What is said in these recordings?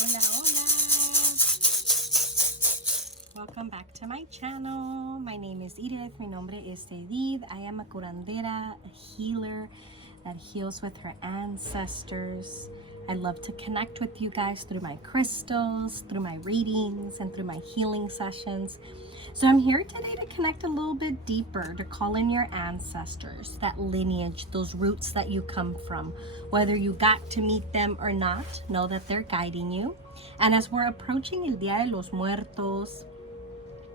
Hola, hola. Welcome back to my channel. My name is Edith. Mi nombre es Edith. I am a curandera, a healer that heals with her ancestors. I love to connect with you guys through my crystals, through my readings, and through my healing sessions. So I'm here today to connect a little bit deeper, to call in your ancestors, that lineage, those roots that you come from. Whether you got to meet them or not, know that they're guiding you. And as we're approaching El Día de los Muertos,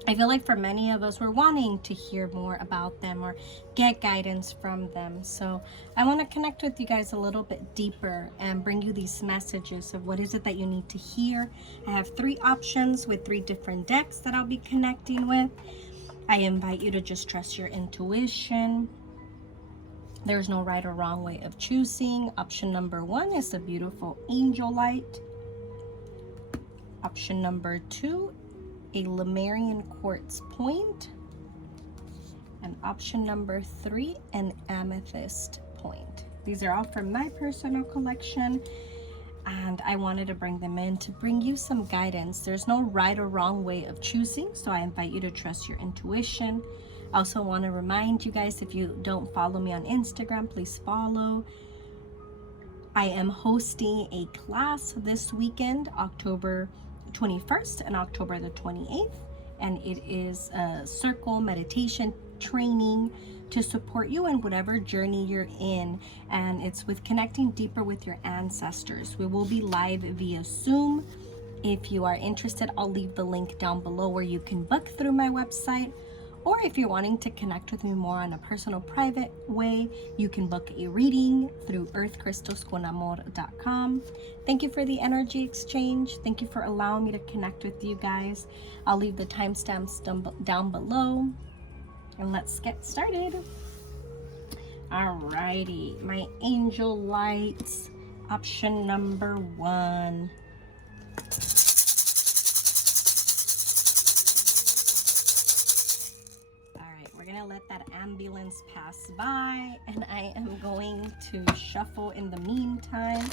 I feel like for many of us, we're wanting to hear more about them or get guidance from them. So I want to connect with you guys a little bit deeper and bring you these messages of what is it that you need to hear. I have 3 options with 3 different decks that I'll be connecting with. I invite you to just trust your intuition. There's no right or wrong way of choosing. Option number 1 is the beautiful Angelite. Option number 2, a Lemurian Quartz point. And option number 3, an Amethyst point. These are all from my personal collection, and I wanted to bring them in to bring you some guidance. There's no right or wrong way of choosing, so I invite you to trust your intuition. I also want to remind you guys, if you don't follow me on Instagram, please follow. I am hosting a class this weekend, October 21st and October the 28th, and it is a circle meditation training to support you in whatever journey you're in, and it's with connecting deeper with your ancestors. We will be live via Zoom. If you are interested, I'll leave the link down below where you can book through my website. Or if you're wanting to connect with me more on a personal, private way, you can book a reading through earthcrystalsconamor.com. Thank you for the energy exchange. Thank you for allowing me to connect with you guys. I'll leave the timestamps down below. And let's get started. Alrighty, my angel lights, option number 1. Let that ambulance pass by, and I am going to shuffle in the meantime.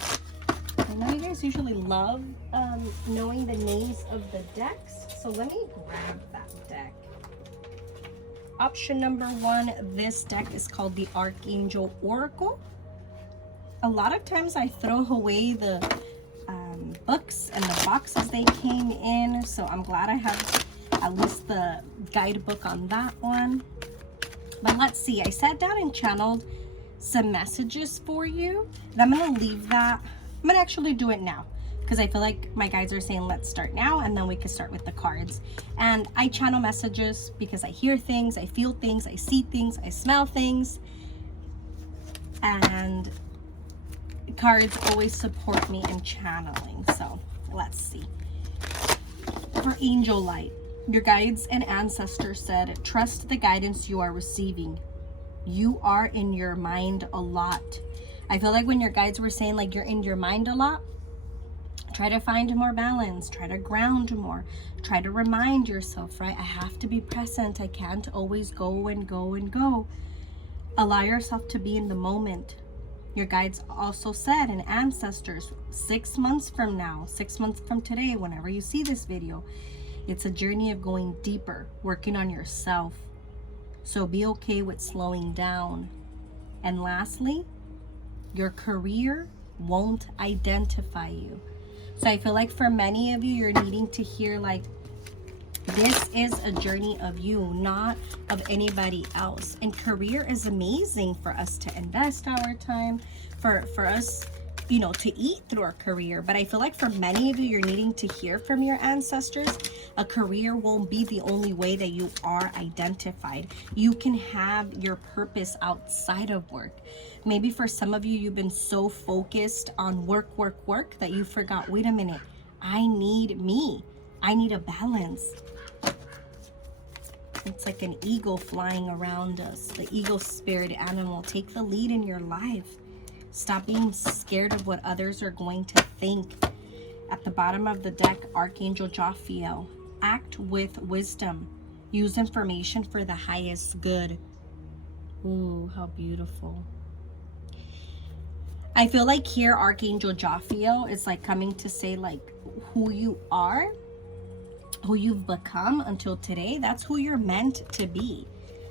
I know you guys usually love knowing the names of the decks, so let me grab that deck. Option number 1, this deck is called the Archangel Oracle. A lot of times I throw away the books and the boxes they came in, so I'm glad I have at least the guidebook on that one. But let's see, I sat down and channeled some messages for you, and I'm going to leave that. I'm going to actually do it now because I feel like my guides are saying let's start now, and then we can start with the cards. And I channel messages because I hear things, I feel things, I see things, I smell things, and cards always support me in channeling. So let's see. For Angel Light, your guides and ancestors said, trust the guidance you are receiving. You are in your mind a lot. I feel like when your guides were saying like you're in your mind a lot, try to find more balance, try to ground more, try to remind yourself, right? I have to be present. I can't always go and go and go. Allow yourself to be in the moment. Your guides also said, and ancestors, 6 months from now, 6 months from today, whenever you see this video, it's a journey of going deeper, working on yourself. So be okay with slowing down. And lastly, your career won't identify you. So I feel like for many of you, you're needing to hear like, this is a journey of you, not of anybody else. And career is amazing for us to invest our time, for us, you know, to eat through our career. But I feel like for many of you, you're needing to hear from your ancestors. A career won't be the only way that you are identified. You can have your purpose outside of work. Maybe for some of you, you've been so focused on work that you forgot, wait a minute, I need me. I need a balance. It's like an eagle flying around us. The eagle spirit animal. Take the lead in your life. Stop being scared of what others are going to think. At the bottom of the deck, Archangel Jophiel. Act with wisdom. Use information for the highest good. Ooh, how beautiful. I feel like here Archangel Jophiel is like coming to say like who you are, who you've become until today, that's who you're meant to be.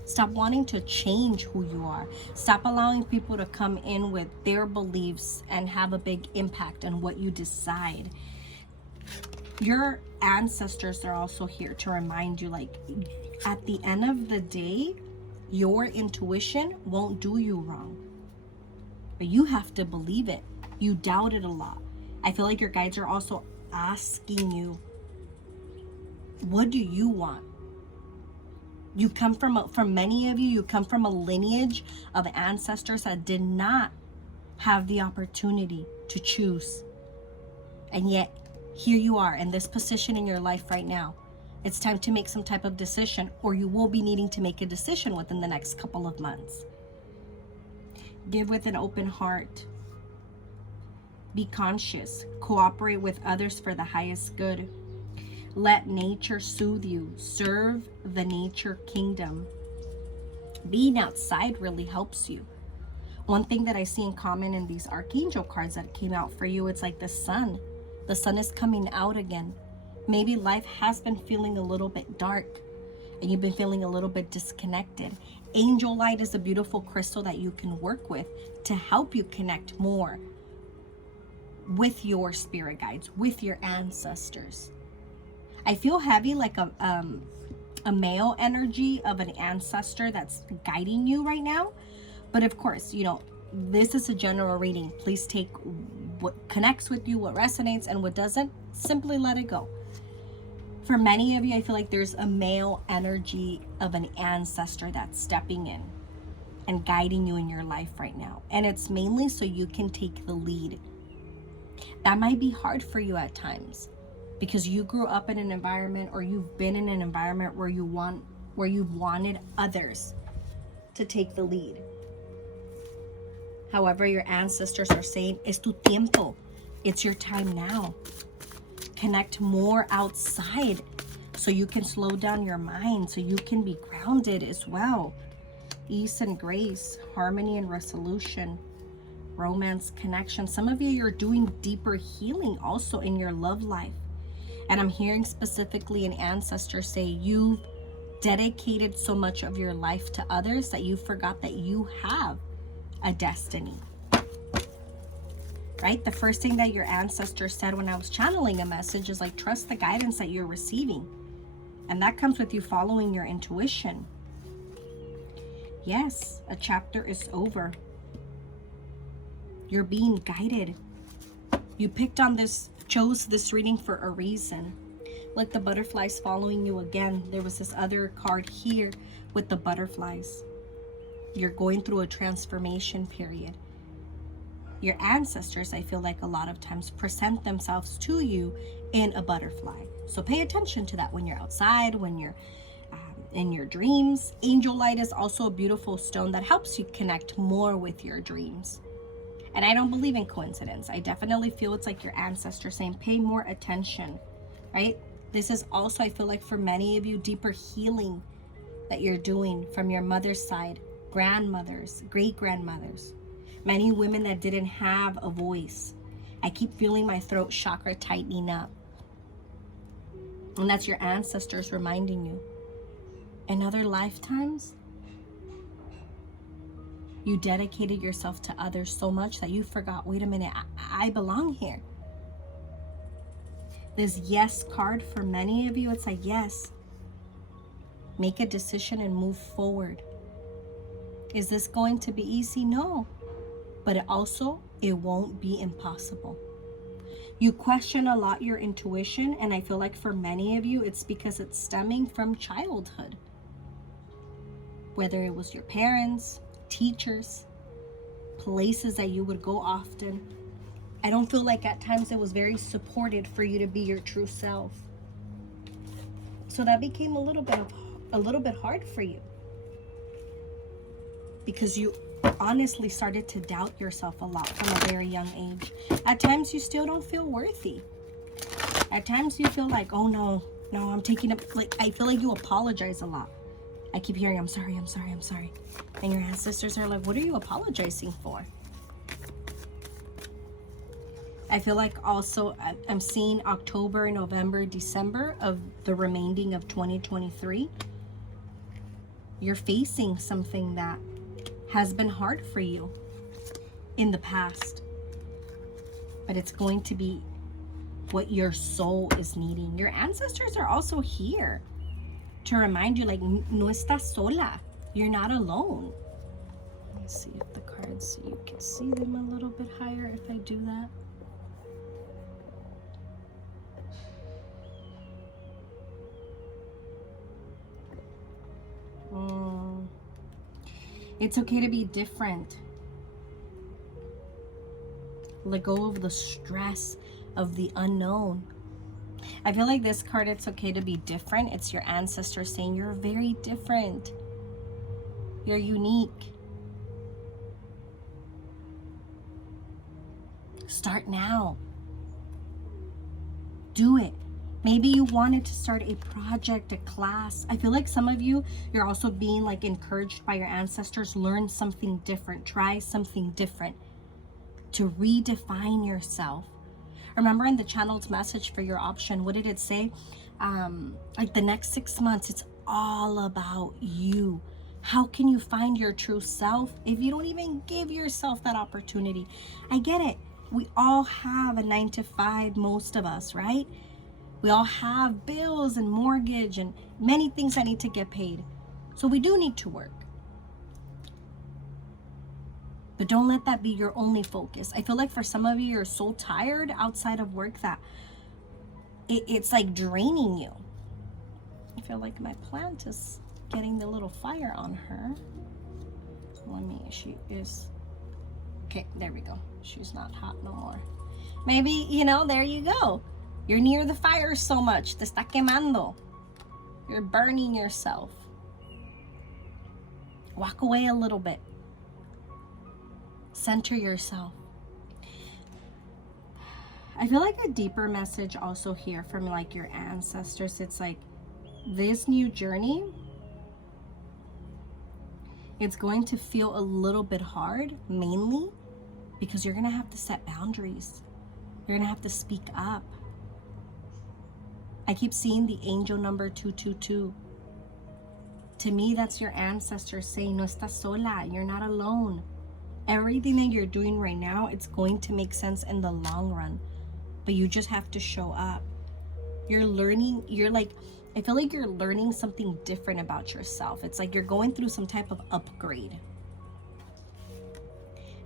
Stop wanting to change who you are. Stop allowing people to come in with their beliefs and have a big impact on what you decide. Your ancestors are also here to remind you, like, at the end of the day, your intuition won't do you wrong. But you have to believe it. You doubt it a lot. I feel like your guides are also asking you, what do you want? You come from many of you, you come from a lineage of ancestors that did not have the opportunity to choose. And yet, here you are in this position in your life right now. It's time to make some type of decision, or you will be needing to make a decision within the next couple of months. Give with an open heart. Be conscious. Cooperate with others for the highest good. Let nature soothe you. Serve the nature kingdom. Being outside really helps you. One thing that I see in common in these archangel cards that came out for you, it's like the sun. The sun is coming out again. Maybe life has been feeling a little bit dark and you've been feeling a little bit disconnected. Angelite is a beautiful crystal that you can work with to help you connect more with your spirit guides, with your ancestors. I feel heavy, like a male energy of an ancestor that's guiding you right now. But of course, you know, this is a general reading. Please take what connects with you, what resonates, and what doesn't, simply let it go. For many of you, I feel like there's a male energy of an ancestor that's stepping in and guiding you in your life right now. And it's mainly so you can take the lead. That might be hard for you at times because you grew up in an environment, or you've been in an environment where you wanted others to take the lead. However, your ancestors are saying, es tu tiempo. It's your time now. Connect more outside so you can slow down your mind, so you can be grounded as well. Ease and grace, harmony and resolution, romance, connection. Some of you, you're doing deeper healing also in your love life. And I'm hearing specifically an ancestor say you've dedicated so much of your life to others that you forgot that you have a destiny. Right? The first thing that your ancestor said when I was channeling a message is like, trust the guidance that you're receiving. And that comes with you following your intuition. Yes, a chapter is over. You're being guided. You chose this reading for a reason. Like the butterflies following you again. There was this other card here with the butterflies. You're going through a transformation period. Your ancestors, I feel like a lot of times present themselves to you in a butterfly. So pay attention to that when you're outside, when you're in your dreams. Angelite is also a beautiful stone that helps you connect more with your dreams. And I don't believe in coincidence. I definitely feel it's like your ancestors saying, pay more attention, right? This is also, I feel like for many of you, deeper healing that you're doing from your mother's side, grandmothers, great-grandmothers. Many women that didn't have a voice. I keep feeling my throat chakra tightening up. And that's your ancestors reminding you. In other lifetimes, you dedicated yourself to others so much that you forgot, wait a minute, I belong here. This yes card for many of you, it's like, yes. Make a decision and move forward. Is this going to be easy? No. But it won't be impossible. You question a lot your intuition, and I feel like for many of you, it's because it's stemming from childhood. Whether it was your parents, teachers, places that you would go often. I don't feel like at times it was very supported for you to be your true self. So that became a little bit hard for you. Because you honestly started to doubt yourself a lot from a very young age. At times you still don't feel worthy. At times you feel like, oh no, I'm taking it. Like, I feel like you apologize a lot. I keep hearing, I'm sorry. And your ancestors are like, what are you apologizing for? I feel like also I'm seeing October, November, December of the remaining of 2023. You're facing something that has been hard for you in the past, but it's going to be what your soul is needing. Your ancestors are also here to remind you, like, no estás sola. You're not alone. Let me see if the cards, so you can see them a little bit higher if I do that. It's okay to be different. Let go of the stress of the unknown. I feel like this card, it's okay to be different. It's your ancestors saying you're very different. You're unique. Start now. Do it. Maybe you wanted to start a project, a class. I feel like some of you, you're also being like encouraged by your ancestors. Learn something different. Try something different to redefine yourself. Remember in the channeled message for your option, what did it say? Like the next 6 months, it's all about you. How can you find your true self if you don't even give yourself that opportunity? I get it. We all have a 9 to 5, most of us, right? We all have bills and mortgage and many things that need to get paid. So we do need to work. But don't let that be your only focus. I feel like for some of you, you're so tired outside of work that it's like draining you. I feel like my plant is getting the little fire on her. She is, okay, there we go. She's not hot no more. Maybe, there you go. You're near the fire so much. Te está quemando. You're burning yourself. Walk away a little bit. Center yourself. I feel like a deeper message also here from like your ancestors. It's like this new journey, it's going to feel a little bit hard, mainly because you're going to have to set boundaries. You're going to have to speak up. I keep seeing the angel number 222. To me, that's your ancestors saying, no estás sola, you're not alone. Everything that you're doing right now, it's going to make sense in the long run. But you just have to show up. You're learning, I feel like you're learning something different about yourself. It's like you're going through some type of upgrade.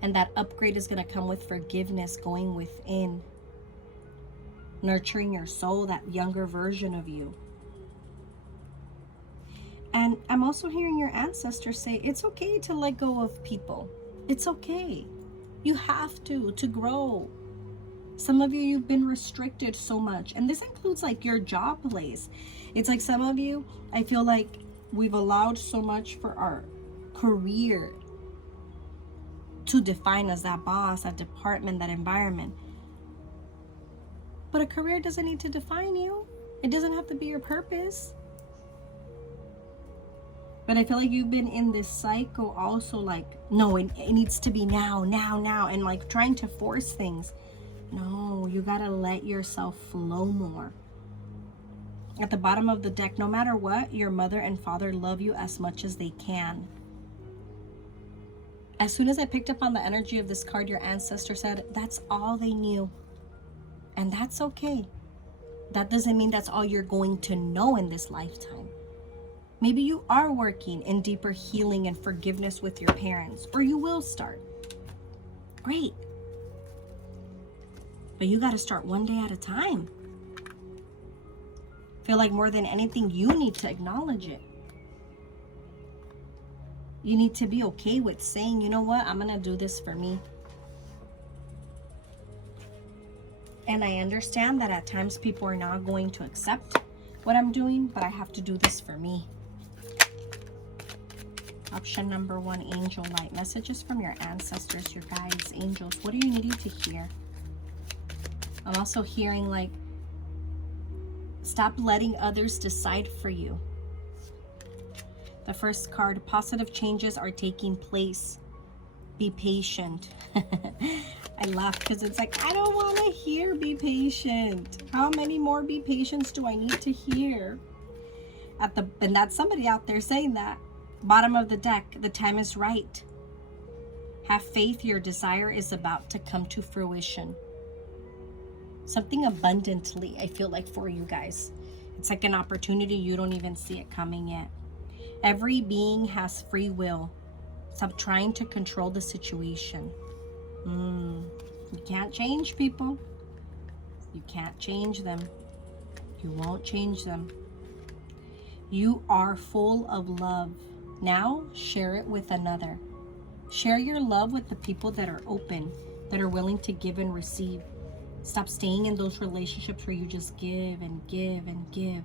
And that upgrade is going to come with forgiveness, going within. Nurturing your soul, that younger version of you. And I'm also hearing your ancestors say, it's okay to let go of people. It's okay. You have to grow. Some of you, you've been restricted so much. And this includes like your job place. It's like some of you, I feel like we've allowed so much for our career to define us, that boss, that department, that environment. But a career doesn't need to define you. It doesn't have to be your purpose. But I feel like you've been in this cycle also like, no, it needs to be now, and like trying to force things. No, you gotta let yourself flow more. At the bottom of the deck, no matter what, your mother and father love you as much as they can. As soon as I picked up on the energy of this card, your ancestor said, that's all they knew. And that's okay. That doesn't mean that's all you're going to know in this lifetime. Maybe you are working in deeper healing and forgiveness with your parents, or you will start. Great. But you got to start one day at a time. Feel like more than anything, you need to acknowledge it. You need to be okay with saying, you know what, I'm going to do this for me. And I understand that at times people are not going to accept what I'm doing, but I have to do this for me. Option number 1, angel light. Messages from your ancestors, your guides, angels. What are you needing to hear? I'm also hearing like, stop letting others decide for you. The first card, positive changes are taking place. Be patient. I laugh because it's like, I don't want to hear be patient. How many more be patients do I need to hear? And that's somebody out there saying that. Bottom of the deck, the time is right. Have faith, your desire is about to come to fruition. Something abundantly, I feel like, for you guys. It's like an opportunity, you don't even see it coming yet. Every being has free will. Stop trying to control the situation. You can't change people. You can't change them. You won't change them. You are full of love. Now share it with another. Share your love with the people that are open, that are willing to give and receive. Stop staying in those relationships where you just give and give and give.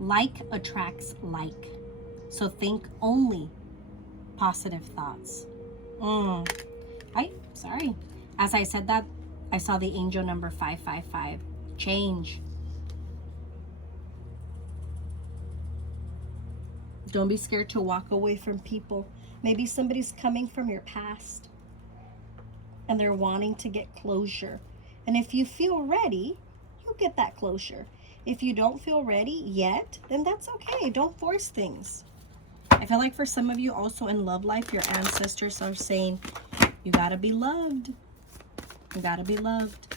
Like attracts like. So think only positive thoughts. Sorry. As I said that, I saw the angel number 555. Change. Don't be scared to walk away from people. Maybe somebody's coming from your past and they're wanting to get closure. And if you feel ready, you'll get that closure. If you don't feel ready yet, then that's okay. Don't force things. I feel like for some of you also in love life, your ancestors are saying, you gotta be loved. You gotta be loved.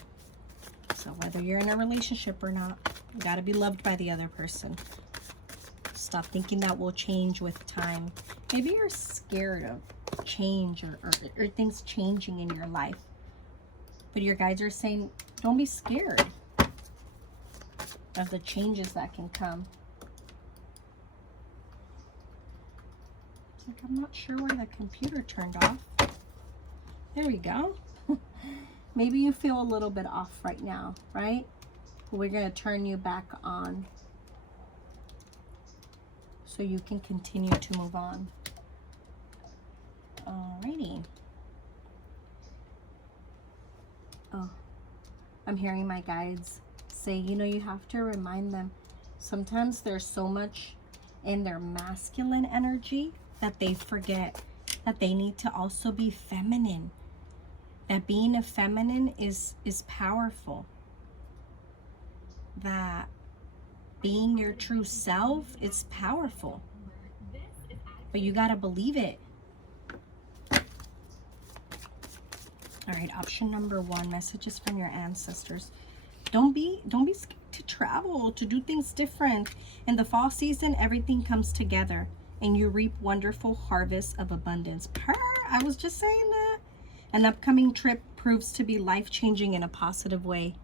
So whether you're in a relationship or not, you gotta be loved by the other person. Stop thinking that will change with time. Maybe you're scared of change or things changing in your life. But your guides are saying, don't be scared of the changes that can come. It's like, I'm not sure where the computer turned off. There we go. Maybe you feel a little bit off right now, right? We're going to turn you back on so you can continue to move on. Alrighty. Oh, I'm hearing my guides say, you know, you have to remind them, sometimes there's so much in their masculine energy that they forget that they need to also be feminine. That being a feminine is powerful. That being your true self is powerful. But you gotta believe it. All right, option number 1, messages from your ancestors. Don't be scared to travel, to do things different. In the fall season, everything comes together and you reap wonderful harvests of abundance. I was just saying that. An upcoming trip proves to be life-changing in a positive way.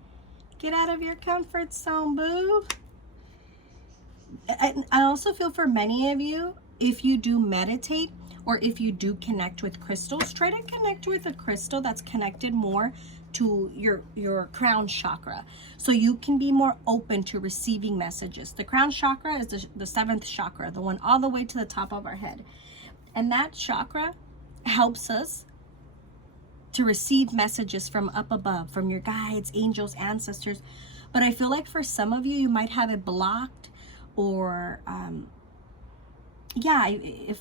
Get out of your comfort zone, boo. I also feel for many of you, if you do meditate or if you do connect with crystals, try to connect with a crystal that's connected more to your crown chakra, so you can be more open to receiving messages. The crown chakra is the 7th chakra, the one all the way to the top of our head. And that chakra helps us to receive messages from up above, from your guides, angels, ancestors. But I feel like for some of you, you might have it blocked, or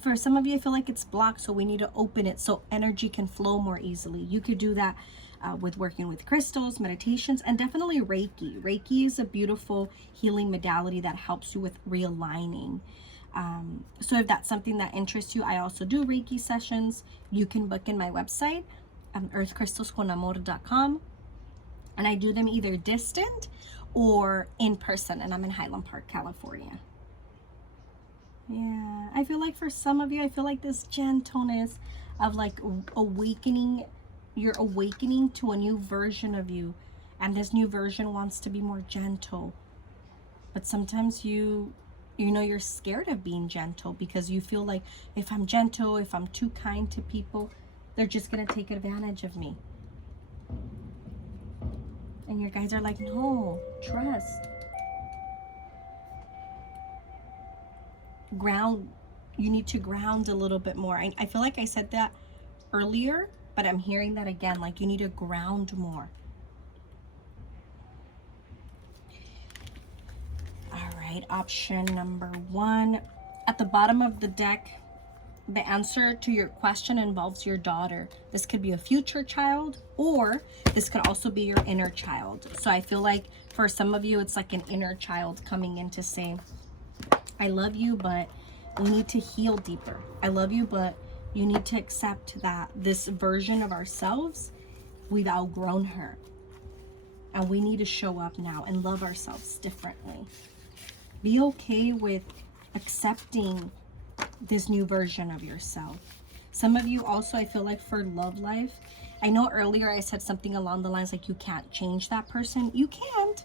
for some of you, I feel like it's blocked, so we need to open it so energy can flow more easily. You could do that with working with crystals, meditations, and definitely Reiki. Reiki is a beautiful healing modality that helps you with realigning. So if that's something that interests you, I also do Reiki sessions. You can book in my website, earthcrystalsconamor.com, and I do them either distant or in person, and I'm in Highland Park, California. Yeah, I feel like for some of you, I feel like this gentleness of like awakening, you're awakening to a new version of you, and this new version wants to be more gentle. But sometimes you know you're scared of being gentle because you feel like if I'm gentle, if I'm too kind to people, they're just gonna take advantage of me. And your guys are like, no, trust. Ground. You need to ground a little bit more. I feel like I said that earlier, but I'm hearing that again, like you need to ground more. All right, option number 1. At the bottom of the deck, the answer to your question involves your daughter. This could be a future child, or this could also be your inner child. So I feel like for some of you, it's like an inner child coming in to say, I love you, but we need to heal deeper. I love you, but you need to accept that this version of ourselves, we've outgrown her. And we need to show up now and love ourselves differently. Be okay with accepting this new version of yourself. Some of you also, I feel like for love life, I know earlier I said something along the lines like you can't change that person. You can't.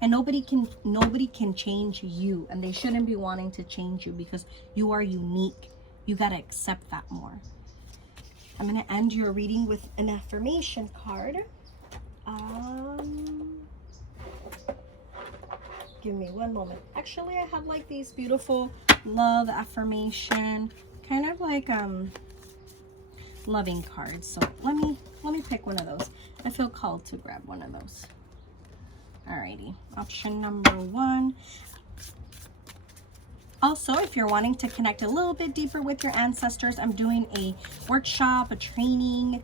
And nobody can change you, and they shouldn't be wanting to change you because you are unique. You got to accept that more. I'm going to end your reading with an affirmation card. Give me one moment. Actually, I have like these beautiful love affirmation, kind of like loving cards. So let me pick one of those. I feel called to grab one of those. Alrighty, option number 1. Also, if you're wanting to connect a little bit deeper with your ancestors, I'm doing a workshop, a training,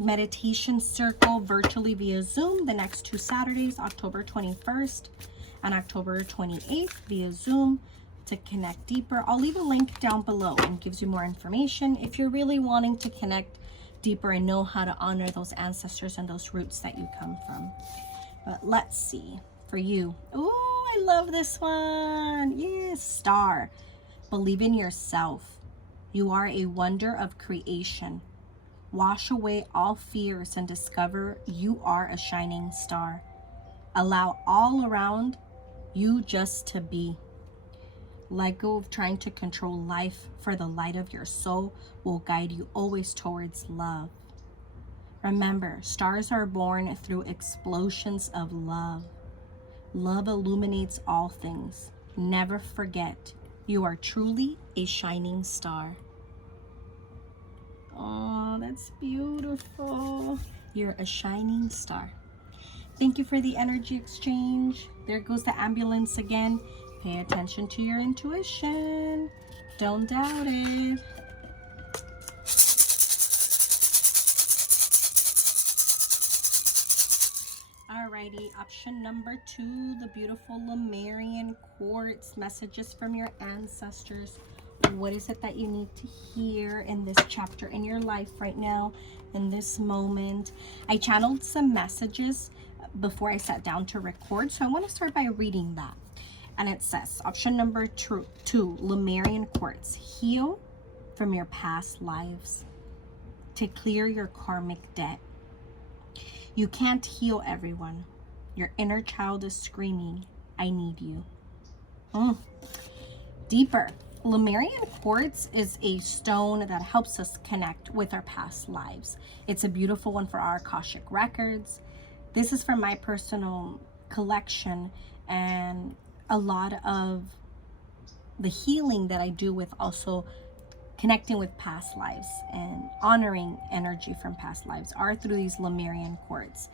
meditation circle virtually via Zoom the next 2 Saturdays, October 21st and October 28th via Zoom to connect deeper. I'll leave a link down below and gives you more information if you're really wanting to connect deeper and know how to honor those ancestors and those roots that you come from. But let's see for you. Oh, I love this one. Yes, star. Believe in yourself. You are a wonder of creation. Wash away all fears and discover you are a shining star. Allow all around you just to be. Let go of trying to control life, for the light of your soul will guide you always towards love. Remember, stars are born through explosions of love. Love illuminates all things. Never forget, you are truly a shining star. Oh, that's beautiful. You're a shining star. Thank you for the energy exchange. There goes the ambulance again. Pay attention to your intuition. Don't doubt it. Alrighty, option number 2, the beautiful Lemurian Quartz, messages from your ancestors. What is it that you need to hear in this chapter in your life right now, in this moment? I channeled some messages before I sat down to record, so I want to start by reading that. And it says, option number 2, Lemurian Quartz, heal from your past lives to clear your karmic debt. You can't heal everyone. Your inner child is screaming, I need you. Deeper. Lemurian Quartz is a stone that helps us connect with our past lives. It's a beautiful one for our Akashic records. This is from my personal collection, and a lot of the healing that I do with also connecting with past lives and honoring energy from past lives are through these Lemurian Quartz.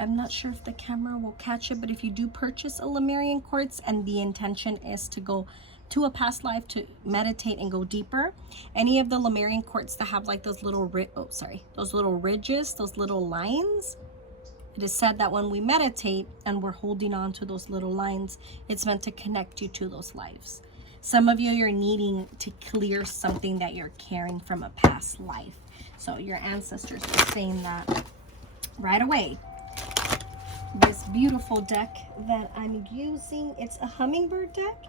I'm not sure if the camera will catch it, but if you do purchase a Lemurian Quartz and the intention is to go to a past life to meditate and go deeper, any of the Lemurian Quartz that have like those little those little ridges, those little lines, it is said that when we meditate and we're holding on to those little lines, it's meant to connect you to those lives. Some of you, you're needing to clear something that you're carrying from a past life. So your ancestors are saying that right away. This beautiful deck that I'm using, it's a hummingbird deck.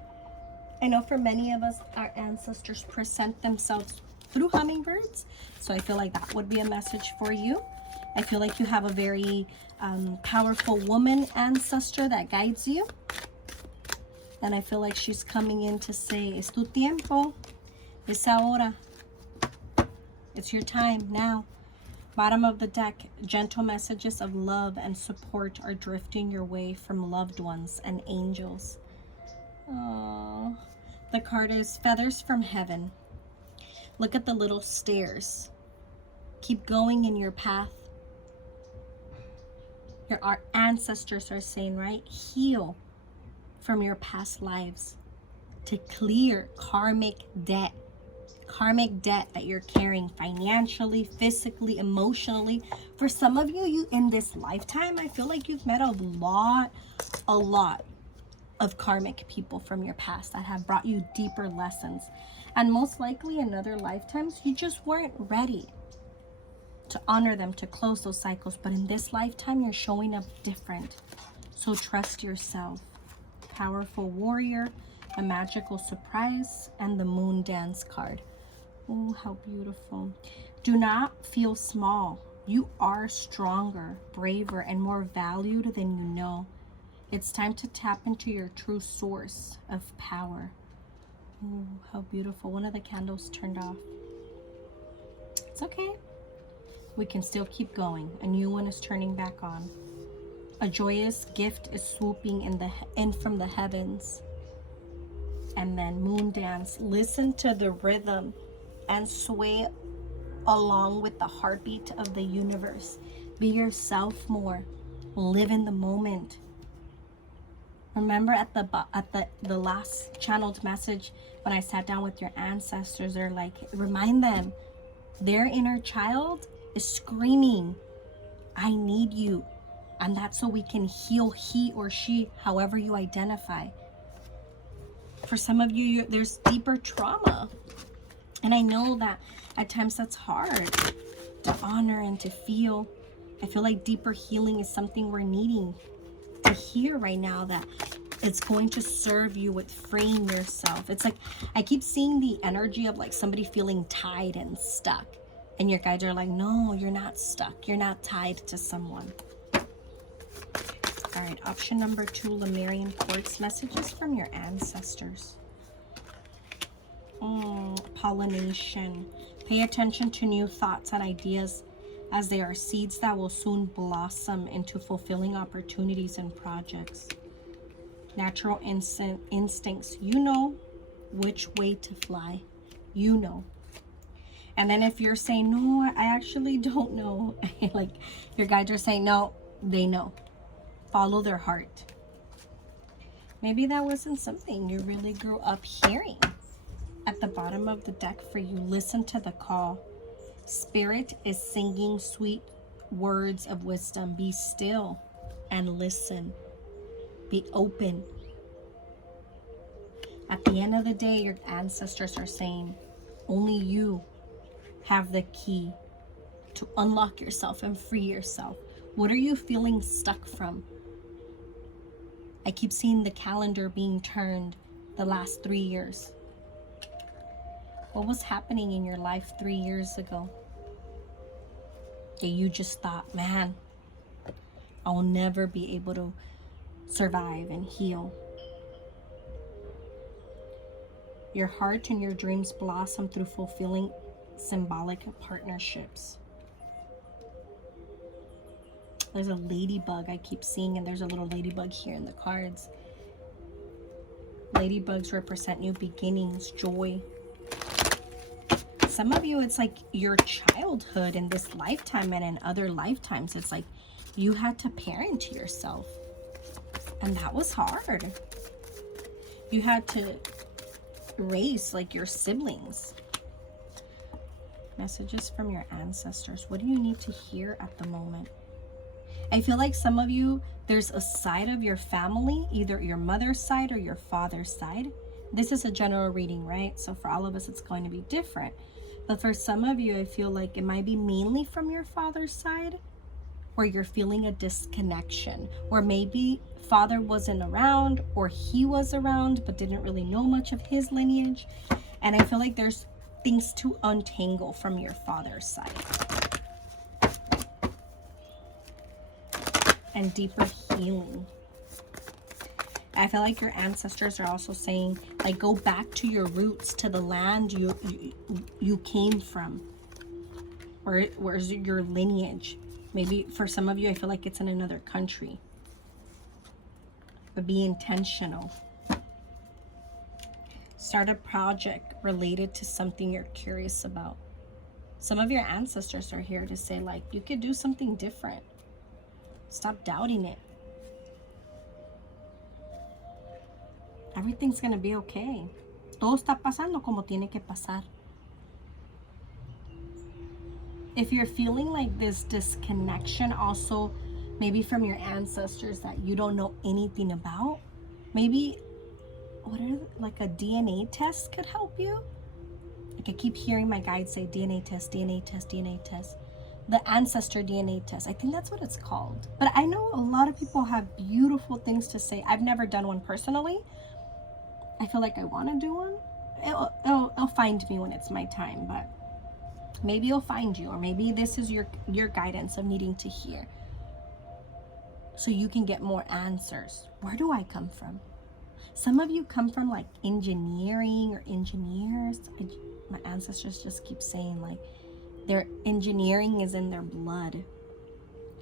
I know for many of us, our ancestors present themselves through hummingbirds. So I feel like that would be a message for you. I feel like you have a very powerful woman ancestor that guides you. And I feel like she's coming in to say, es tu tiempo, es ahora. It's your time now. Bottom of the deck, gentle messages of love and support are drifting your way from loved ones and angels. Oh, the card is Feathers from Heaven. Look at the little stairs. Keep going in your path. Our ancestors are saying, right? Heal from your past lives to clear karmic debt. karmic debt that you're carrying financially, physically, emotionally. For some of you in this lifetime, I feel like you've met a lot of karmic people from your past that have brought you deeper lessons. And most likely in other lifetimes, you just weren't ready to honor them, to close those cycles. But in this lifetime, you're showing up different. So trust yourself. Powerful warrior, a magical surprise, and the moon dance card. Oh, how beautiful. Do not feel small. You are stronger, braver, and more valued than you know. It's time to tap into your true source of power. Oh, how beautiful. One of the candles turned off. It's okay. We can still keep going. A new one is turning back on. A joyous gift is swooping in from the heavens. And then moon dance. Listen to the rhythm and sway along with the heartbeat of the universe. Be yourself more. Live in the moment. Remember at the last channeled message when I sat down with your ancestors, they're like, remind them, their inner child is screaming, I need you. And that's so we can heal he or she, however you identify. For some of you, there's deeper trauma. And I know that at times that's hard to honor and to feel. I feel like deeper healing is something we're needing to hear right now, that it's going to serve you with freeing yourself. It's like, I keep seeing the energy of like somebody feeling tied and stuck. And your guides are like, no, you're not stuck. You're not tied to someone. All right, option number 2, Lemurian Quartz, messages from your ancestors. Pollination. Pay attention to new thoughts and ideas, as they are seeds that will soon blossom into fulfilling opportunities and projects. Natural instincts. You know which way to fly. You know. And then if you're saying, no, I actually don't know. Like your guides are saying, no, they know. Follow their heart. Maybe that wasn't something you really grew up hearing. At the bottom of the deck for you, listen to the call. Spirit is singing sweet words of wisdom. Be still and listen. Be open. At the end of the day, your ancestors are saying, only you have the key to unlock yourself and free yourself. What are you feeling stuck from? I keep seeing the calendar being turned the last 3 years. What was happening in your life 3 years ago that you just thought, man, I'll never be able to survive and heal? Your heart and your dreams blossom through fulfilling symbolic partnerships. There's a ladybug I keep seeing, and there's a little ladybug here in the cards. Ladybugs represent new beginnings, joy. Some of you, it's like your childhood in this lifetime and in other lifetimes, it's like you had to parent yourself. And that was hard. You had to raise like your siblings. Messages from your ancestors. What do you need to hear at the moment? I feel like some of you, there's a side of your family, either your mother's side or your father's side. This is a general reading, right? So for all of us, it's going to be different. But for some of you, I feel like it might be mainly from your father's side, where you're feeling a disconnection, or maybe father wasn't around, or he was around but didn't really know much of his lineage. And I feel like there's things to untangle from your father's side. And deeper healing. I feel like your ancestors are also saying, like, go back to your roots, to the land you came from. Where's your lineage? Maybe for some of you, I feel like it's in another country. But be intentional. Start a project related to something you're curious about. Some of your ancestors are here to say, like, you could do something different. Stop doubting it. Everything's gonna be okay. Todo está pasando como tiene que pasar. If you're feeling like this disconnection also, maybe from your ancestors that you don't know anything about, maybe like a DNA test could help you. Like I keep hearing my guides say DNA test, DNA test, DNA test. The ancestor DNA test. I think that's what it's called. But I know a lot of people have beautiful things to say. I've never done one personally. I feel like I want to do one. It'll find me when it's my time, but maybe it'll find you, or maybe this is your guidance of needing to hear, so you can get more answers. Where do I come from? Some of you come from like engineering or engineers. My ancestors just keep saying like their engineering is in their blood.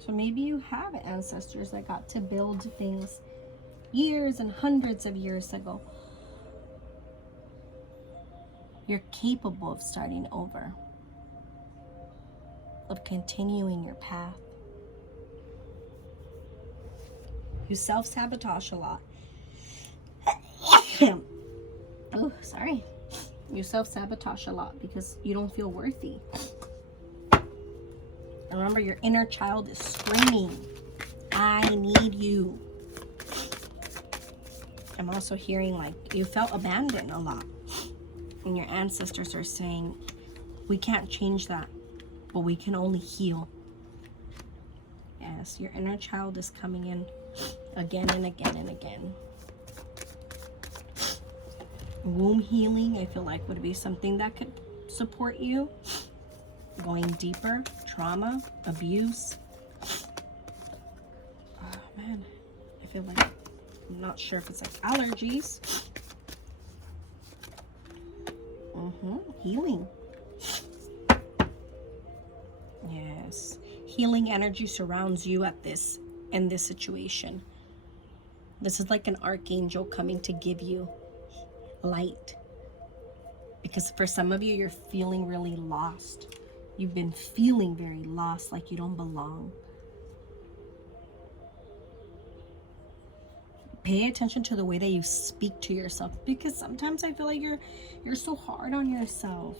So maybe you have ancestors that got to build things years and hundreds of years ago. You're capable of starting over, of continuing your path. You self-sabotage a lot. Oh, sorry. You self-sabotage a lot because you don't feel worthy. And remember, your inner child is screaming, I need you. I'm also hearing like you felt abandoned a lot. And your ancestors are saying, we can't change that, but we can only heal. Yes, your inner child is coming in again and again and again. Womb healing, I feel like, would be something that could support you. Going deeper, trauma, abuse. Oh man, I feel like, I'm not sure if it's like allergies. Healing. Yes. Healing energy surrounds you in this situation. This is like an archangel coming to give you light. Because for some of you, you're feeling really lost. You've been feeling very lost, like you don't belong. Pay attention to the way that you speak to yourself, because sometimes I feel like you're so hard on yourself.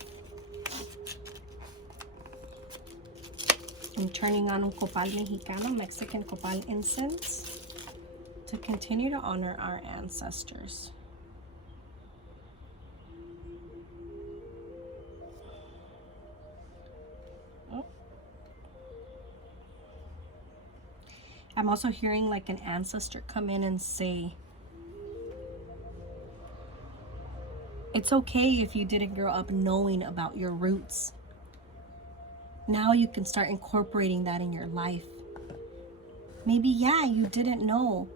I'm turning on un copal mexicano, Mexican copal incense, to continue to honor our ancestors. I'm also hearing like an ancestor come in and say, it's okay if you didn't grow up knowing about your roots. Now you can start incorporating that in your life. Maybe, yeah, you didn't know.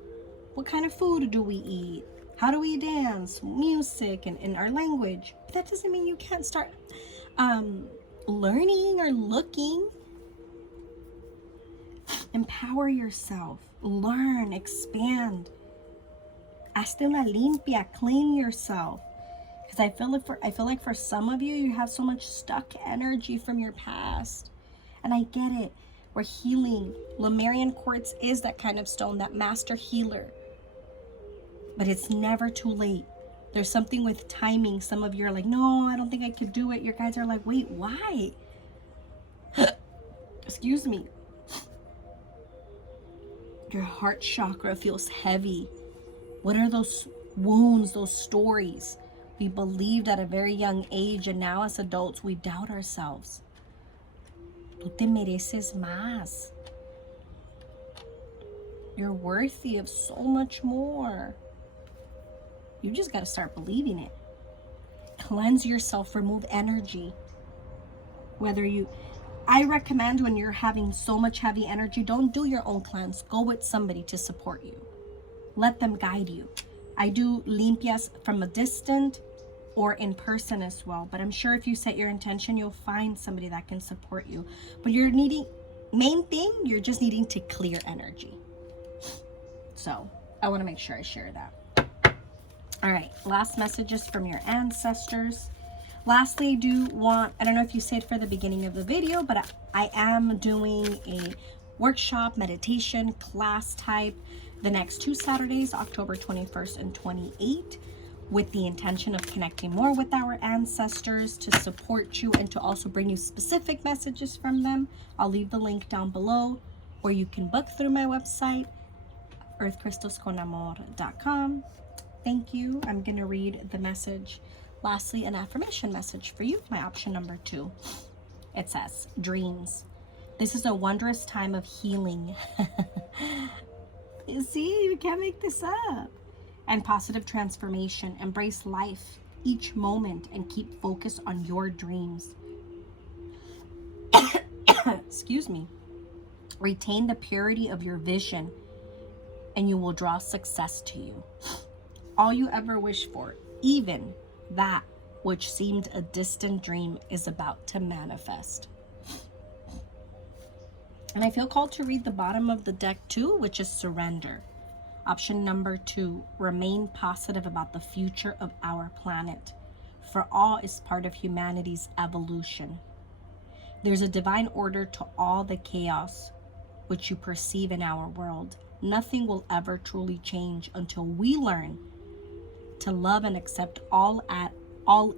What kind of food do we eat? How do we dance? Music and our language. But that doesn't mean you can't start learning or looking. Empower yourself. Learn, expand. Hazte una limpia. Clean yourself. Because I feel like for some of you, you have so much stuck energy from your past. And I get it. We're healing. Lemurian Quartz is that kind of stone, that master healer. But it's never too late. There's something with timing. Some of you are like, no, I don't think I could do it. Your guys are like, wait, why? Excuse me. Your heart chakra feels heavy. What are those wounds, those stories? We believed at a very young age, and now as adults, we doubt ourselves. Tú te mereces más. You're worthy of so much more. You just got to start believing it. Cleanse yourself, remove energy. I recommend when you're having so much heavy energy, don't do your own cleanse. Go with somebody to support you. Let them guide you. I do limpias from a distance or in person as well. But I'm sure if you set your intention, you'll find somebody that can support you. But you're just needing to clear energy. So I want to make sure I share that. All right, last messages from your ancestors. Lastly, I don't know if you said for the beginning of the video, but I am doing a workshop, meditation, class type the next 2 Saturdays, October 21st and 28th. with the intention of connecting more with our ancestors, to support you, and to also bring you specific messages from them. I'll leave the link down below, or you can book through my website, earthcrystalsconamor.com. Thank you. I'm going to read the message. Lastly, an affirmation message for you, my option number 2. It says, dreams. This is a wondrous time of healing. You see, you can't make this up. And positive transformation. Embrace life, each moment, and keep focus on your dreams. Excuse me. Retain the purity of your vision, and you will draw success to you. All you ever wish for, even that which seemed a distant dream, is about to manifest. And I feel called to read the bottom of the deck too, which is surrender. Option number 2, remain positive about the future of our planet, for all is part of humanity's evolution. There's a divine order to all the chaos which you perceive in our world. Nothing will ever truly change until we learn to love and accept all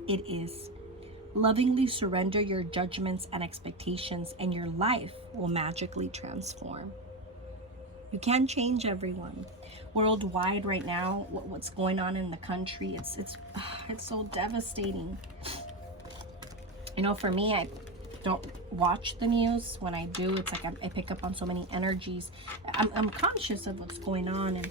it is. Lovingly surrender your judgments and expectations, and your life will magically transform. You can change, everyone. Worldwide right now, what's going on in the country, it's so devastating. You know, for me, I don't watch the news. When I do, it's like I pick up on so many energies. I'm conscious of what's going on, and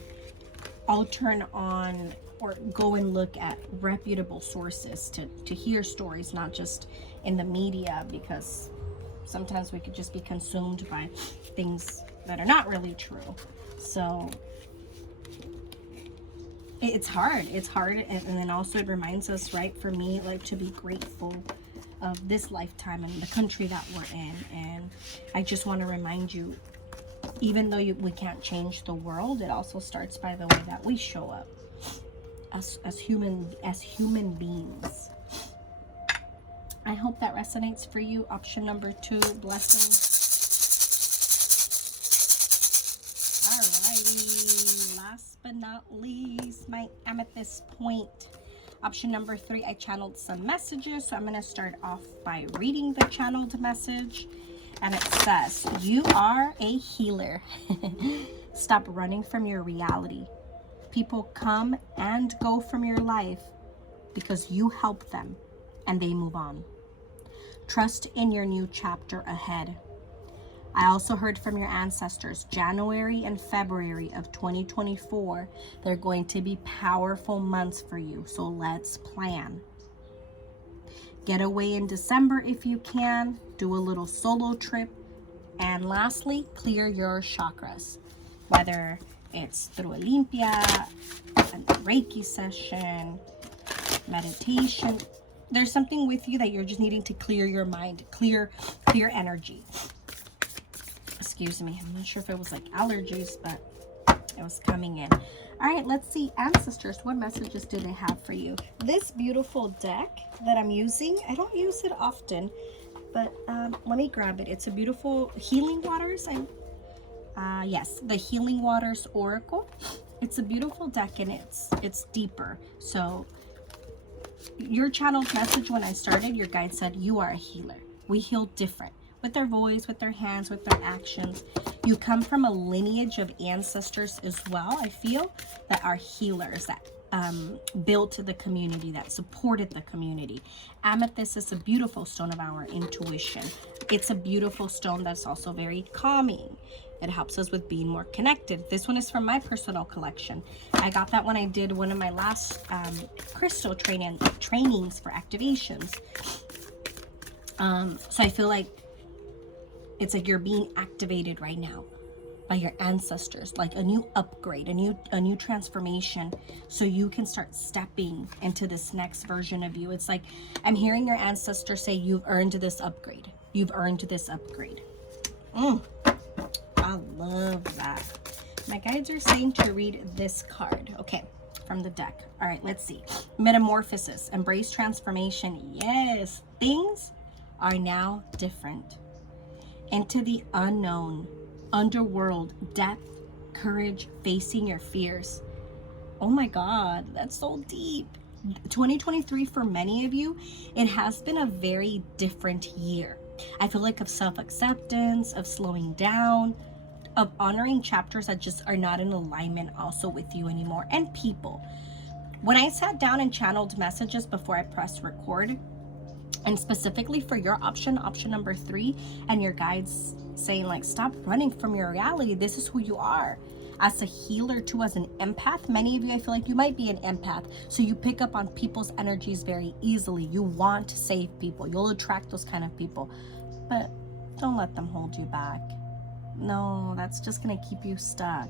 I'll turn on or go and look at reputable sources to hear stories, not just in the media, because sometimes we could just be consumed by things that are not really true. So it's hard, and then also it reminds us, right, for me, like, to be grateful of this lifetime and the country that we're in. And I just want to remind you, even though we can't change the world, it also starts by the way that we show up as human beings. I hope that resonates for you. Option number 2, blessings. Alrighty, last but not least, my amethyst point. Option number 3, I channeled some messages, so I'm going to start off by reading the channeled message. And it says, you are a healer. Stop running from your reality. People come and go from your life because you help them and they move on. Trust in your new chapter ahead. I also heard from your ancestors, January and February of 2024, they're going to be powerful months for you, so let's plan. Get away in December if you can, do a little solo trip, and lastly, clear your chakras, whether it's through a limpia, a Reiki session, meditation. There's something with you that you're just needing to clear your mind, clear energy. Excuse me, I'm not sure if it was like allergies, but it was coming in. All right, let's see, ancestors, what messages do they have for you? This beautiful deck that I'm using, I don't use it often, but let me grab it. It's a beautiful Healing Waters. Yes, the Healing Waters Oracle. It's a beautiful deck, and it's deeper. So your channeled message when I started, your guide said, you are a healer. We heal different, with their voice, with their hands, with their actions. You come from a lineage of ancestors as well, I feel, that are healers, that built the community, that supported the community. Amethyst is a beautiful stone of our intuition. It's a beautiful stone that's also very calming. It helps us with being more connected. This one is from my personal collection. I got that when I did one of my last crystal trainings for activations. So I feel like it's like you're being activated right now by your ancestors, like a new upgrade, a new transformation, so you can start stepping into this next version of you. It's like I'm hearing your ancestors say, you've earned this upgrade. You've earned this upgrade. I love that. My guides are saying to read this card. Okay, from the deck. All right, let's see. Metamorphosis. Embrace transformation. Yes, things are now different. Into the unknown, underworld, death, courage, facing your fears. Oh my God, that's so deep. 2023 for many of you, it has been a very different year. I feel like of self-acceptance, of slowing down, of honoring chapters that just are not in alignment also with you anymore, and people. When I sat down and channeled messages before I pressed record, and specifically for your option number 3, and your guides saying like, stop running from your reality, this is who you are. As a healer too, as an empath, many of you, I feel like you might be an empath, so you pick up on people's energies very easily. You want to save people, you'll attract those kind of people, but don't let them hold you back. No, that's just gonna keep you stuck.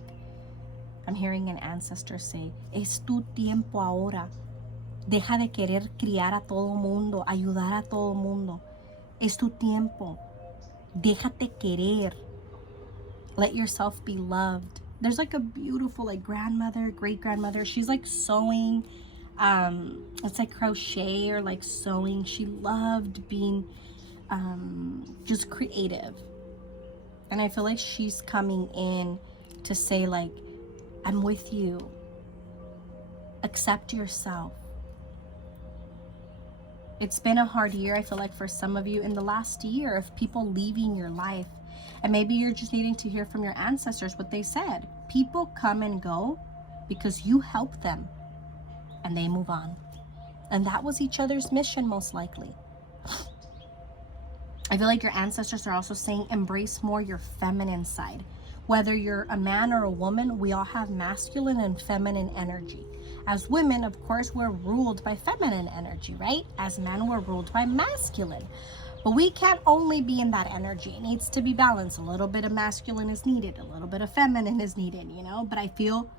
I'm hearing an ancestor say, es tu tiempo ahora. Deja de querer criar a todo mundo, ayudar a todo mundo. Es tu tiempo. Déjate querer. Let yourself be loved. There's like a beautiful like grandmother, great grandmother. She's like sewing. It's like crochet or like sewing. She loved being just creative. And I feel like she's coming in to say like, I'm with you. Accept yourself. It's been a hard year, I feel like, for some of you in the last year, of people leaving your life. And maybe you're just needing to hear from your ancestors what they said. People come and go because you help them and they move on. And that was each other's mission, most likely. I feel like your ancestors are also saying, embrace more your feminine side. Whether you're a man or a woman, we all have masculine and feminine energy. As women, of course, we're ruled by feminine energy, right? As men, we're ruled by masculine. But we can't only be in that energy. It needs to be balanced. A little bit of masculine is needed. A little bit of feminine is needed, you know? But I feel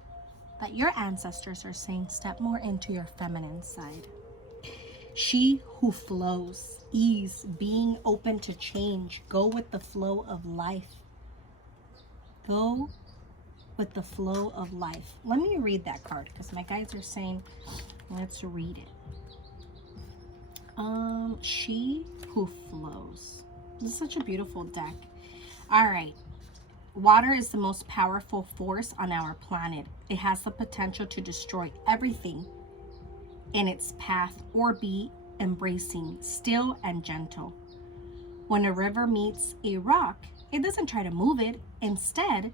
that your ancestors are saying, step more into your feminine side. She who flows, ease, being open to change. Go with the flow of life. Go with the flow of life. Let me read that card because my guides are saying, let's read it. She who flows. This is such a beautiful deck. All right. Water is the most powerful force on our planet. It has the potential to destroy everything in its path or be embracing, still and gentle. When a river meets a rock, it doesn't try to move it. Instead,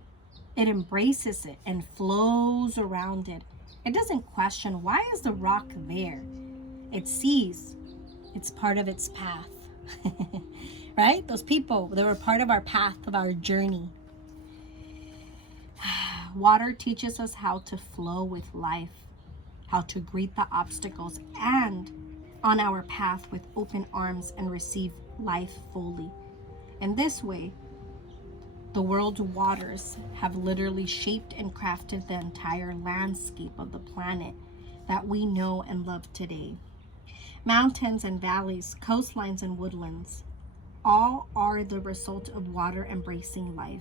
it embraces it and flows around it. It doesn't question, why is the rock there? It sees it's part of its path. Right? Those people, they were part of our path, of our journey. Water teaches us how to flow with life, how to greet the obstacles and on our path with open arms and receive life fully. In this way, the world's waters have literally shaped and crafted the entire landscape of the planet that we know and love today. Mountains and valleys, coastlines and woodlands, all are the result of water embracing life.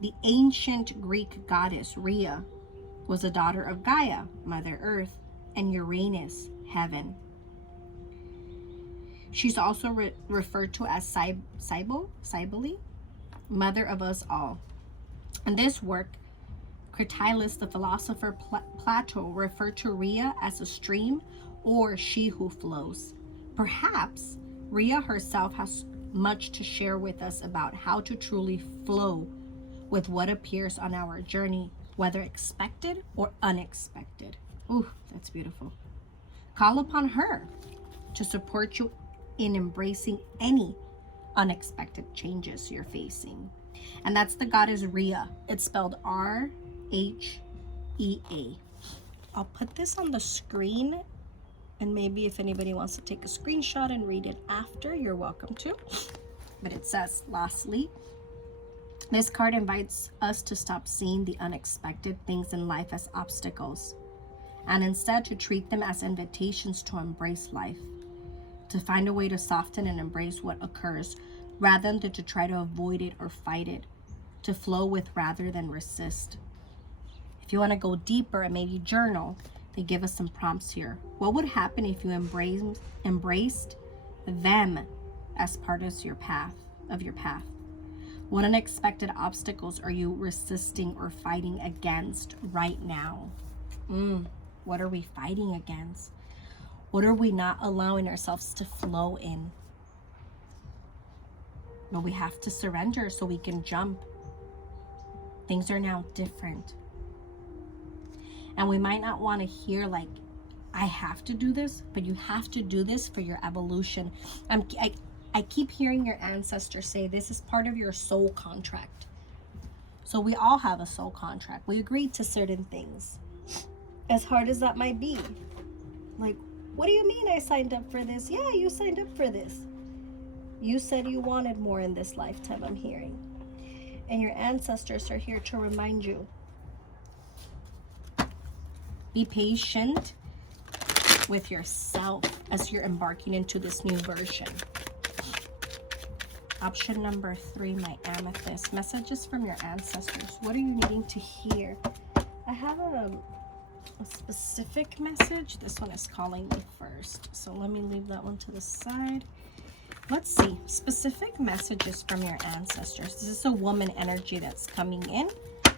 The ancient Greek goddess Rhea was a daughter of Gaia, Mother Earth, and Uranus, Heaven. She's also referred to as Cybele, Mother of us all. In this work, Cratylus, the philosopher Plato, referred to Rhea as a stream or she who flows. Perhaps Rhea herself has much to share with us about how to truly flow with what appears on our journey, whether expected or unexpected. Ooh, that's beautiful. Call upon her to support you in embracing any unexpected changes you're facing. And that's the goddess Rhea. It's spelled R-H-E-A. I'll put this on the screen, and maybe if anybody wants to take a screenshot and read it after, you're welcome to. But it says, lastly, this card invites us to stop seeing the unexpected things in life as obstacles, and instead to treat them as invitations to embrace life, to find a way to soften and embrace what occurs rather than to try to avoid it or fight it, to flow with rather than resist. If you want to go deeper and maybe journal, they give us some prompts here. What would happen if you embraced them as part of your path? What unexpected obstacles are you resisting or fighting against right now? What are we fighting against? What are we not allowing ourselves to flow in? But we have to surrender so we can jump. Things are now different. And we might not want to hear like, I have to do this, but you have to do this for your evolution. I keep hearing your ancestors say this is part of your soul contract. So we all have a soul contract. We agreed to certain things. As hard as that might be. Like, what do you mean I signed up for this? Yeah, you signed up for this. You said you wanted more in this lifetime, I'm hearing. And your ancestors are here to remind you. Be patient with yourself as you're embarking into this new version. Option number 3, my Amethyst. Messages from your ancestors. What are you needing to hear? I have a specific message. This one is calling me first. So let me leave that one to the side. Let's see. Specific messages from your ancestors. This is a woman energy that's coming in.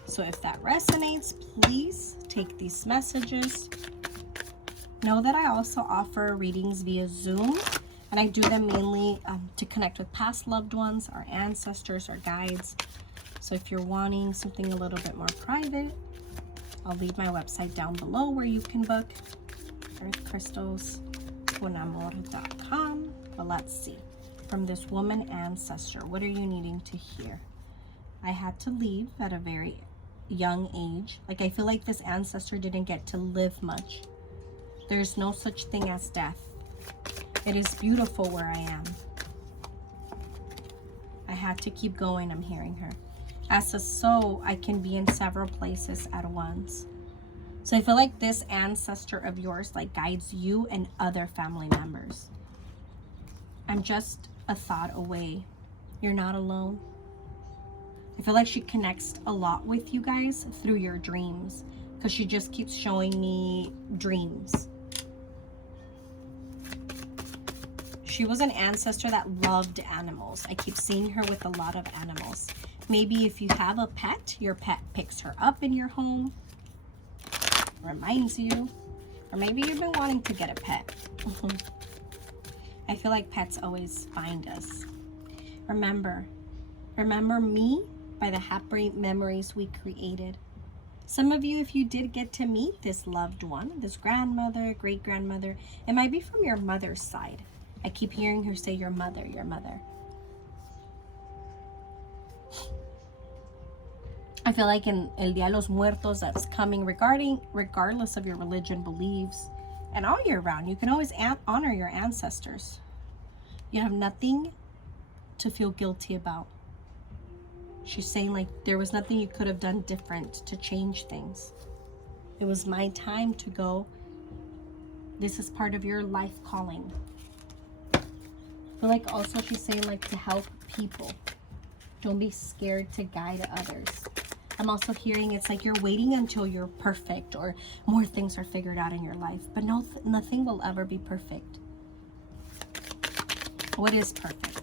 So if that resonates, please take these messages. Know that I also offer readings via Zoom. And I do them mainly to connect with past loved ones, our ancestors, our guides. So if you're wanting something a little bit more private, I'll leave my website down below where you can book. earthcrystals.com. But let's see. From this woman ancestor, what are you needing to hear? I had to leave at a very young age. Like, I feel like this ancestor didn't get to live much. There's no such thing as death. It is beautiful where I am. I had to keep going, I'm hearing her. As a soul, I can be in several places at once. So I feel like this ancestor of yours like guides you and other family members. I'm just a thought away. You're not alone. I feel like she connects a lot with you guys through your dreams, because she just keeps showing me dreams. She was an ancestor that loved animals. I keep seeing her with a lot of animals. Maybe if you have a pet, your pet picks her up in your home, reminds you, or maybe you've been wanting to get a pet. I feel like pets always find us. Remember me by the happy memories we created. Some of you, if you did get to meet this loved one, this grandmother, great-grandmother, it might be from your mother's side. I keep hearing her say your mother, your mother. I feel like in El Día de los Muertos that's coming, regardless of your religion, beliefs, and all year round, you can always honor your ancestors. You have nothing to feel guilty about. She's saying like there was nothing you could have done different to change things. It was my time to go. This is part of your life calling. I feel like also she's saying like to help people. Don't be scared to guide others. I'm also hearing it's like you're waiting until you're perfect or more things are figured out in your life. But no, nothing will ever be perfect. What is perfect?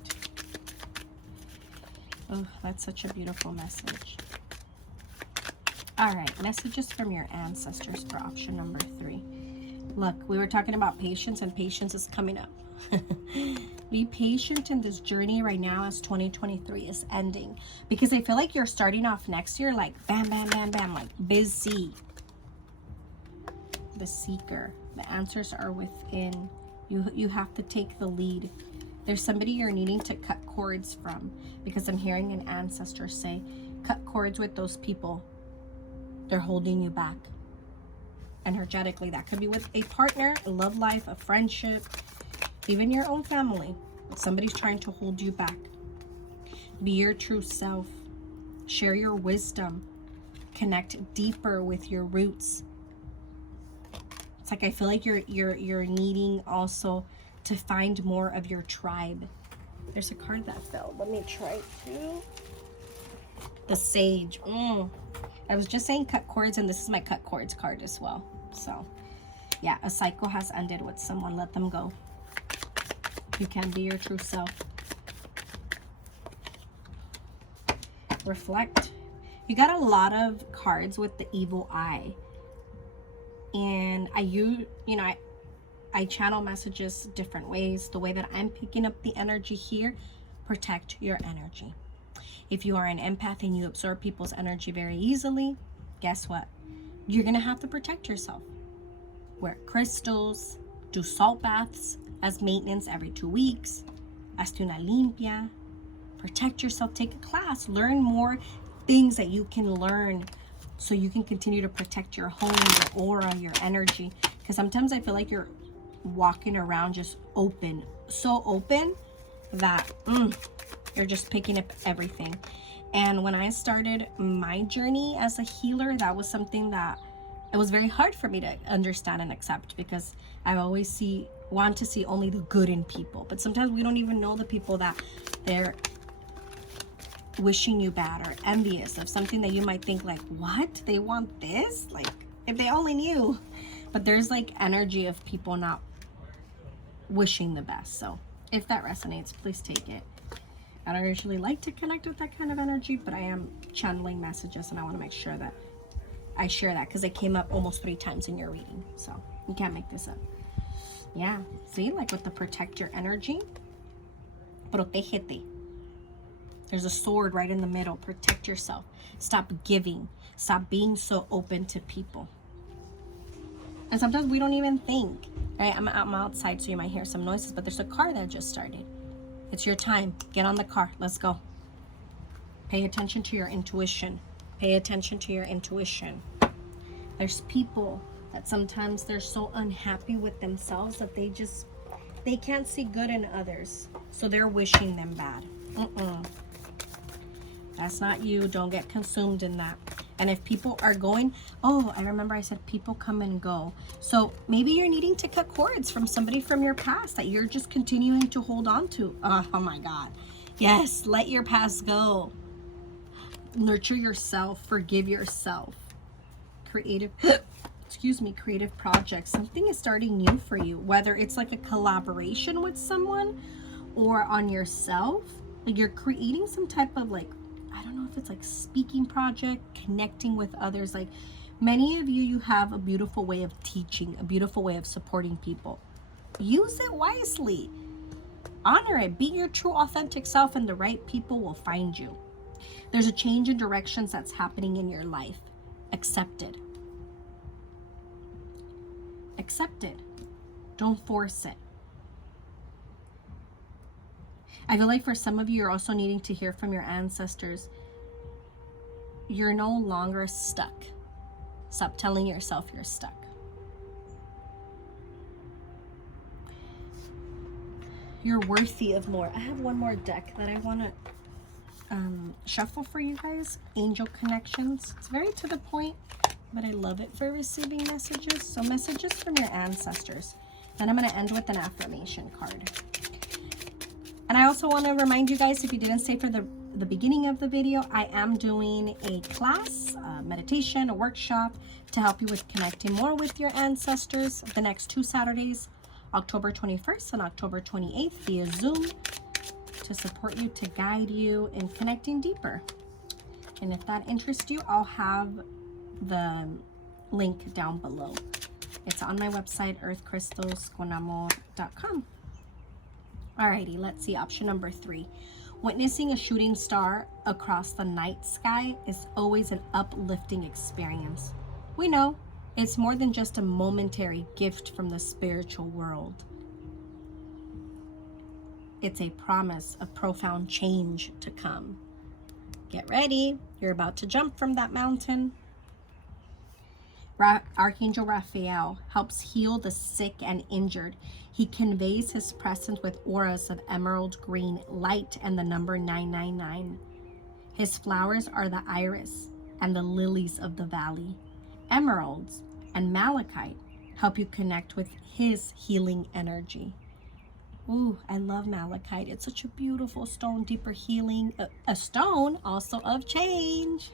Oh, that's such a beautiful message. All right, messages from your ancestors for option number 3. Look, we were talking about patience, and patience is coming up. Be patient in this journey right now as 2023 is ending, because I feel like you're starting off next year like bam, bam, bam, bam, like busy. The seeker, the answers are within. You have to take the lead. There's somebody you're needing to cut cords from, because I'm hearing an ancestor say, cut cords with those people. They're holding you back. Energetically, that could be with a partner, a love life, a friendship, even your own family. Somebody's trying to hold you back. Be your true self. Share your wisdom. Connect deeper with your roots. It's like I feel like you're needing also to find more of your tribe. There's a card that fell. Let me try to. The Sage. I was just saying cut cords, and this is my cut cords card as well. So yeah, a cycle has ended with someone. Let them go. You can be your true self. Reflect. You got a lot of cards with the evil eye. And I channel messages different ways. The way that I'm picking up the energy here, protect your energy. If you are an empath and you absorb people's energy very easily, guess what? You're gonna have to protect yourself. Wear crystals, do salt baths as maintenance every 2 weeks, hazte una limpia, protect yourself, take a class, learn more things that you can learn so you can continue to protect your home, your aura, your energy. Because sometimes I feel like you're walking around just open, so open that you're just picking up everything. And when I started my journey as a healer, that was something that it was very hard for me to understand and accept, because I always want to see only the good in people. But sometimes we don't even know the people that they're wishing you bad or envious of something that you might think like, what? They want this? Like, if they only knew. But there's like energy of people not wishing the best. So if that resonates, please take it. I don't usually like to connect with that kind of energy, but I am channeling messages and I want to make sure that I share that because it came up almost 3 times in your reading. So you can't make this up. Yeah, see, like with the protect your energy, protégete. There's a sword right in the middle. Protect yourself. Stop giving. Stop being so open to people. And sometimes we don't even think, right? I'm outside, so you might hear some noises, but there's a car that just started. It's your time. Get on the car. Let's go. Pay attention to your intuition. Pay attention to your intuition. There's people that sometimes they're so unhappy with themselves that they can't see good in others. So they're wishing them bad. That's not you. Don't get consumed in that. And if people are going, oh, I remember I said people come and go. So maybe you're needing to cut cords from somebody from your past that you're just continuing to hold on to. Oh my God. Yes, let your past go. Nurture yourself. Forgive yourself. Creative projects. Something is starting new for you. Whether it's like a collaboration with someone or on yourself. Like you're creating some type of like, I don't know if it's like speaking project, connecting with others. Like many of you have a beautiful way of teaching, a beautiful way of supporting people. Use it wisely. Honor it. Be your true authentic self and the right people will find you. There's a change in directions that's happening in your life. Accept it. Accept it. Don't force it. I feel like for some of you, you're also needing to hear from your ancestors. You're no longer stuck. Stop telling yourself you're stuck. You're worthy of more. I have one more deck that I want to shuffle for you guys. Angel Connections. It's very to the point, but I love it for receiving messages. So messages from your ancestors. Then I'm going to end with an affirmation card. And I also want to remind you guys, if you didn't stay for the beginning of the video, I am doing a class, a meditation, a workshop to help you with connecting more with your ancestors the next 2 Saturdays, October 21st and October 28th via Zoom, to support you, to guide you in connecting deeper. And if that interests you, I'll have the link down below. It's on my website, earthcrystalsconamor.com. Alrighty, let's see. Option number 3. Witnessing a shooting star across the night sky is always an uplifting experience. We know it's more than just a momentary gift from the spiritual world. It's a promise of profound change to come. Get ready. You're about to jump from that mountain. Archangel Raphael helps heal the sick and injured. He conveys his presence with auras of emerald green light and the number 999. His flowers are the iris and the lilies of the valley. Emeralds and malachite help you connect with his healing energy. Ooh, I love malachite. It's such a beautiful stone, deeper healing. A stone also of change.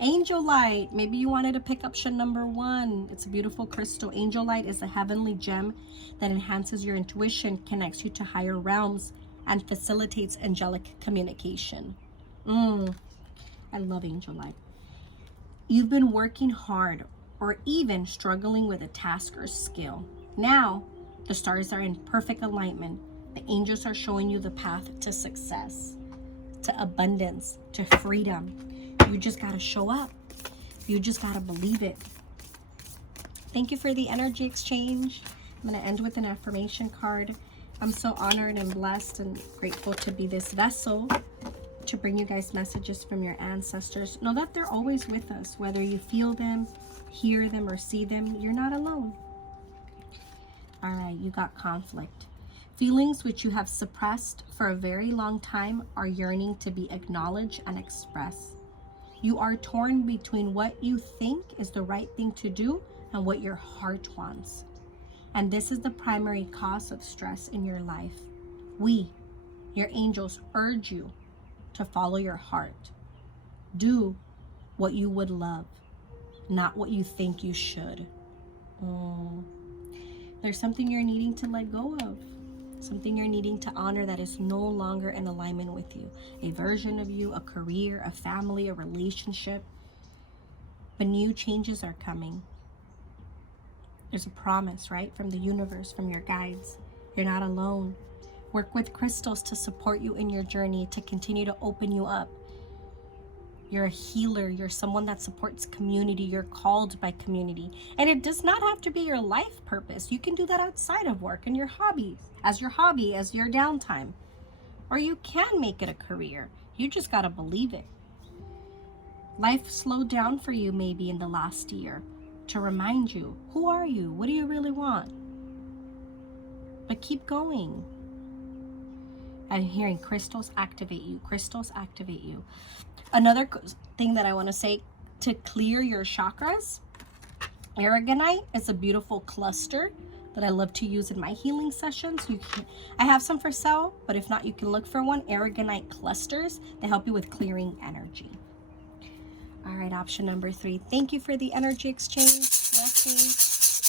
Angelite. Maybe you wanted to pick option number 1. It's a beautiful crystal. Angelite is a heavenly gem that enhances your intuition, connects you to higher realms, and facilitates angelic communication. I love Angelite. You've been working hard or even struggling with a task or skill. Now, the stars are in perfect alignment. The angels are showing you the path to success, to abundance, to freedom. You just got to show up. You just got to believe it. Thank you for the energy exchange. I'm going to end with an affirmation card. I'm so honored and blessed and grateful to be this vessel to bring you guys messages from your ancestors. Know that they're always with us. Whether you feel them, hear them, or see them, you're not alone. All right, you got conflict. Feelings which you have suppressed for a very long time are yearning to be acknowledged and expressed. You are torn between what you think is the right thing to do and what your heart wants. And this is the primary cause of stress in your life. We, your angels, urge you to follow your heart. Do what you would love, not what you think you should. There's something you're needing to let go of. Something you're needing to honor that is no longer in alignment with you. A version of you, a career, a family, a relationship. But new changes are coming. There's a promise, right? From the universe, from your guides. You're not alone. Work with crystals to support you in your journey, to continue to open you up. You're a healer. You're someone that supports community. You're called by community. And it does not have to be your life purpose. You can do that outside of work and your hobbies, as your hobby, as your downtime. Or you can make it a career. You just got to believe it. Life slowed down for you maybe in the last year to remind you, who are you? What do you really want? But keep going. I'm hearing crystals activate you. Crystals activate you. Another thing that I want to say to clear your chakras, aragonite is a beautiful cluster that I love to use in my healing sessions. I have some for sale, but if not, you can look for one. Aragonite clusters, they help you with clearing energy. All right, option number 3. Thank you for the energy exchange. Blessings.